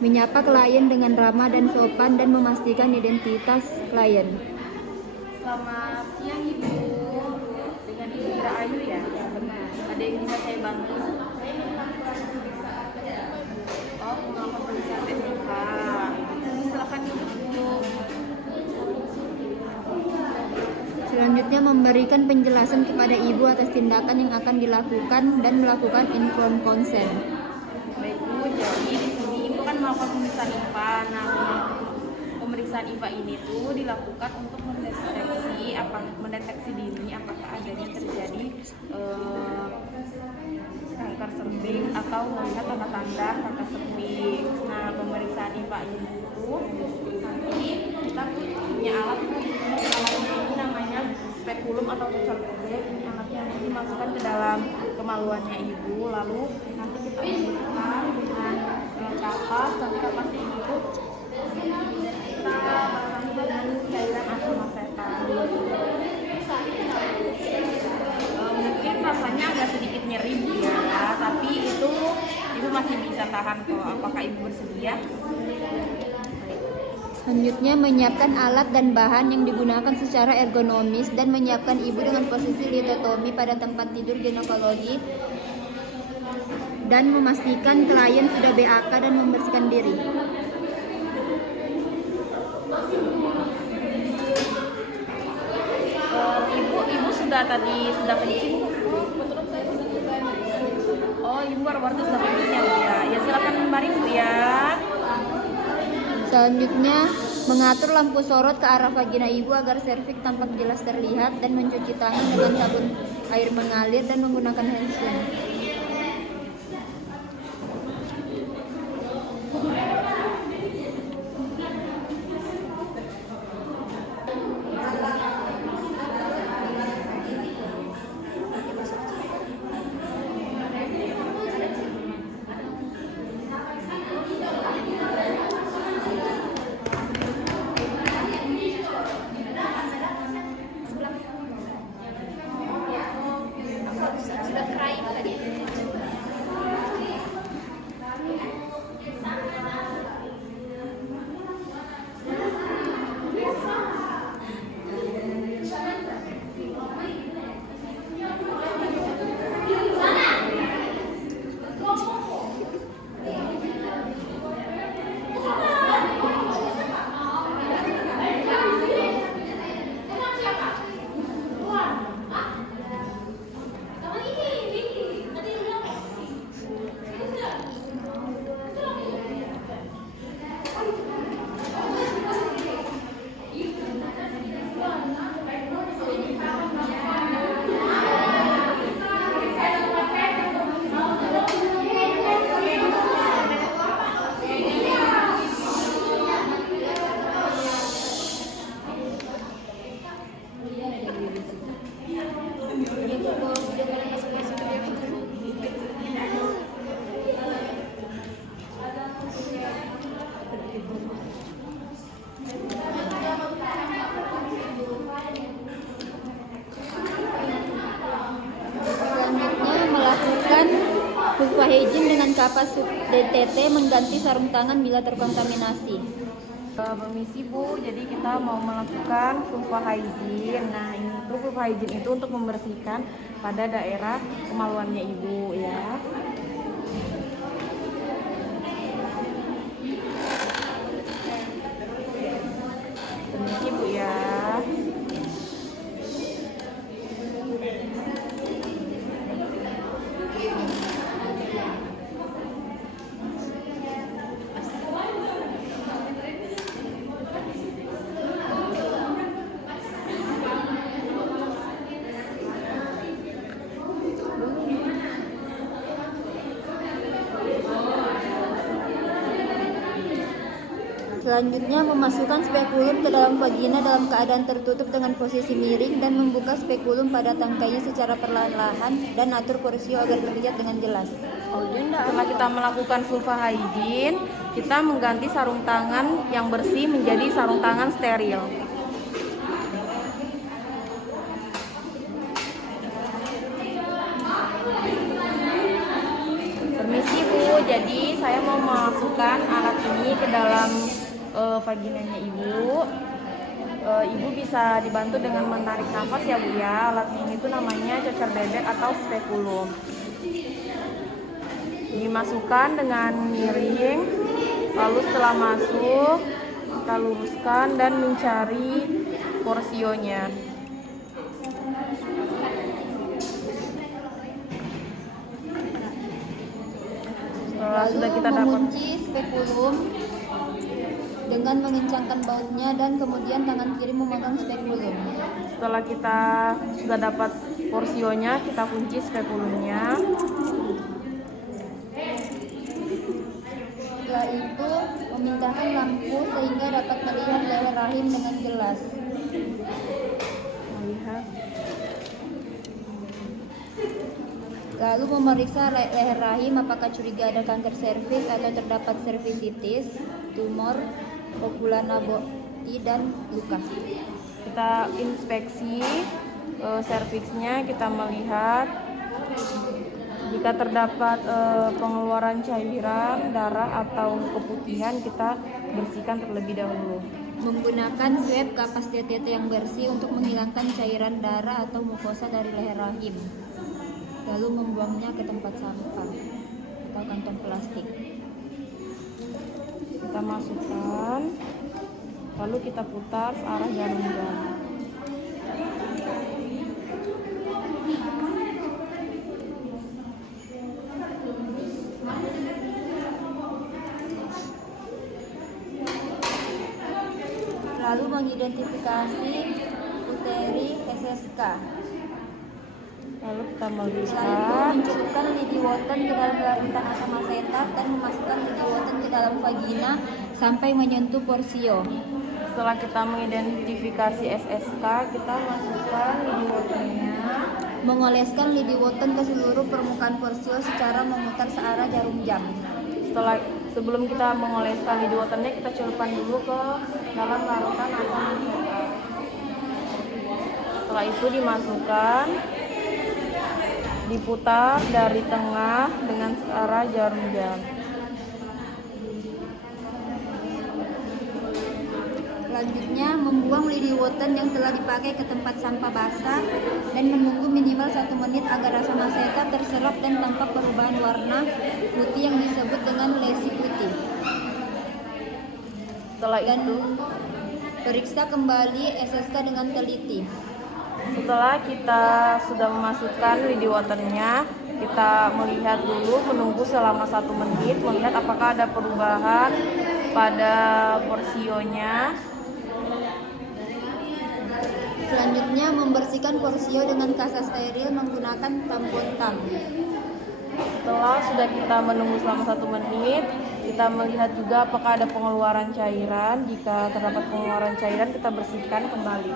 Menyapa klien dengan ramah dan sopan dan memastikan identitas klien. Selamat siang Ibu, dengan Ibu Ira Ayu ya? Benar. Ada yang bisa saya bantu? Oh, melakukan pemeriksaan SIK. Silakan Ibu. Selanjutnya memberikan penjelasan kepada ibu atas tindakan yang akan dilakukan dan melakukan informed consent. Baik Bu, jadi di sini Ibu kan melakukan pemeriksaan IPA. Nah, pemeriksaan IPA ini tuh dilakukan untuk mendeteksi dini apakah adanya terjadi kanker serviks atau melihat tanda-tanda kanker serviks. Nah, pemeriksaan IPA ini tuh nanti kita punya alat ini namanya spekulum atau cocok bebek. Ini alatnya nanti dimasukkan ke dalam kemaluannya ibu, lalu nanti kita masukkan dengan kapas. Nanti kapas ini tuh kita basmi dengan cairan aseton. Mungkin rasanya agak sedikit nyeri Bu ya, tapi itu ibu masih bisa tahan kok. Apakah ibu bersedia? Selanjutnya menyiapkan alat dan bahan yang digunakan secara ergonomis dan menyiapkan ibu dengan posisi litotomi pada tempat tidur ginekologi dan memastikan klien sudah BAK dan membersihkan diri. Ibu sudah kencing. Oh, ibu baru sudah kencing ya Bu ya. Ya silakan mari Bu ya. Selanjutnya mengatur lampu sorot ke arah vagina ibu agar serviks tampak jelas terlihat dan mencuci tangan dengan sabun air mengalir dan menggunakan hand sanitizer. Vulva hygiene dengan kapas DTT mengganti sarung tangan bila terkontaminasi. Permisi Bu, jadi kita mau melakukan vulva hygiene. Nah, ini tuh vulva hygiene itu untuk membersihkan pada daerah kemaluannya ibu ya. Permisi Bu ya. Selanjutnya memasukkan spekulum ke dalam vagina dalam keadaan tertutup dengan posisi miring dan membuka spekulum pada tangkainya secara perlahan-lahan dan atur porsio agar terlihat dengan jelas. Setelah kita melakukan vulva hygiene, kita mengganti sarung tangan yang bersih menjadi sarung tangan steril. Permisi Bu, jadi saya mau memasukkan alat ini ke dalam vaginanya ibu. Ibu bisa dibantu dengan menarik nafas ya Bu ya. Alat ini tuh namanya cocer bebek atau spekulum. Dimasukkan dengan miring, lalu setelah masuk kita luruskan dan mencari porsionya. Setelah Lalu sudah kita dapat, mengunci spekulum dengan mengencangkan bautnya dan kemudian tangan kiri memegang spekulum. setelah kita sudah dapat porsionya, kita kunci spekulumnya. Setelah itu memindahkan lampu sehingga dapat melihat leher rahim dengan jelas. Lihat. Lalu memeriksa leher rahim apakah curiga ada kanker serviks atau terdapat servisitis, tumor, popula naboti dan luka. Kita inspeksi serviksnya, kita melihat jika terdapat pengeluaran cairan, darah atau keputihan, kita bersihkan terlebih dahulu. Menggunakan swab kapas TTT yang bersih untuk menghilangkan cairan darah atau mukosa dari leher rahim. Lalu membuangnya ke tempat sampah atau kantong plastik. Kita masukkan, lalu kita putar searah jarum jam. Lalu mengidentifikasi uteri SSK. Lalu kita Setelah itu melihat, mencelupkan lidi Wotten ke dalam larutan asam asetat dan memasukkan lidi Wotten ke dalam vagina sampai menyentuh porsio. setelah kita mengidentifikasi SSK, kita masukkan lidi Wottennya. Mengoleskan lidi Wotten ke seluruh permukaan porsio secara memutar searah jarum jam. Sebelum kita mengoleskan lidi Wottennya, kita celupkan dulu ke dalam larutan asam asetat. Setelah itu dimasukkan, diputar dari tengah dengan searah jarum jam. Selanjutnya membuang lidi Wotten yang telah dipakai ke tempat sampah basah dan menunggu minimal 1 menit agar asam asetat terserap dan tampak perubahan warna putih yang disebut dengan lesi putih. Setelah Dan itu, periksa kembali SSK dengan teliti. setelah kita sudah memasukkan lidi Wottennya, kita melihat dulu, menunggu selama 1 menit, melihat apakah ada perubahan pada porsionya. Selanjutnya membersihkan porsio dengan kasa steril menggunakan tampon tam. Setelah sudah kita menunggu selama 1 menit, kita melihat juga apakah ada pengeluaran cairan. Jika terdapat pengeluaran cairan, kita bersihkan kembali.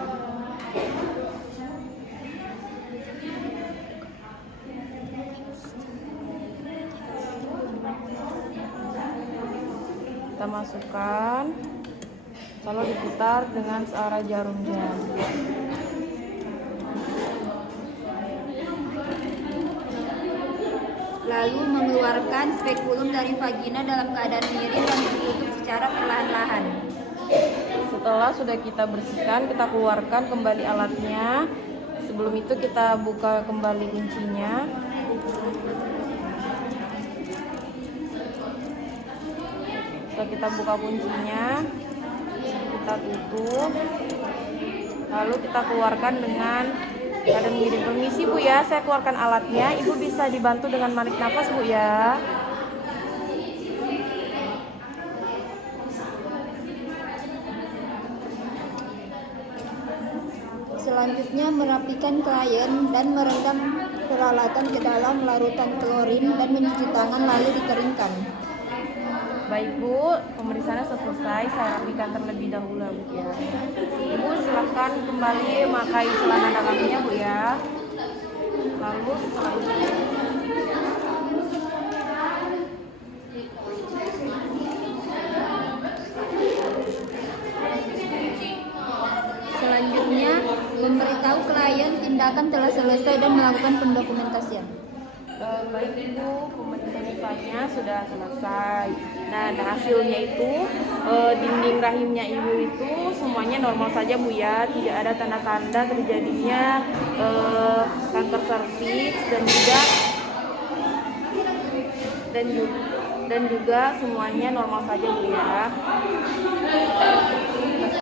Kita masukkan, lalu diputar dengan searah jarum jam. Lalu mengeluarkan spekulum dari vagina dalam keadaan miring dan ditutup secara perlahan-lahan. Setelah sudah kita bersihkan, kita keluarkan kembali alatnya. Sebelum itu kita buka kembali kuncinya. Setelah kita buka kuncinya, kita tutup. Lalu kita keluarkan dengan keadaan miring. Permisi Bu ya, saya keluarkan alatnya. Ibu bisa dibantu dengan menarik nafas Bu ya. Selanjutnya merapikan klien dan merendam peralatan ke dalam larutan klorin dan mencuci tangan lalu dikeringkan. Baik Bu, pemeriksaannya selesai. Saya rapikan terlebih dahulu Bu ya. Ibu silakan kembali memakai celana dalamnya Bu ya. Lalu setelah itu Selanjutnya memberitahu klien tindakan telah selesai dan melakukan pendokumentasian. baik Ibu, pemeriksaan pemeriksanya sudah selesai. Nah, hasilnya itu dinding rahimnya ibu itu semuanya normal saja Bu ya, tidak ada tanda-tanda terjadinya kanker serviks dan juga semuanya normal saja Bu ya.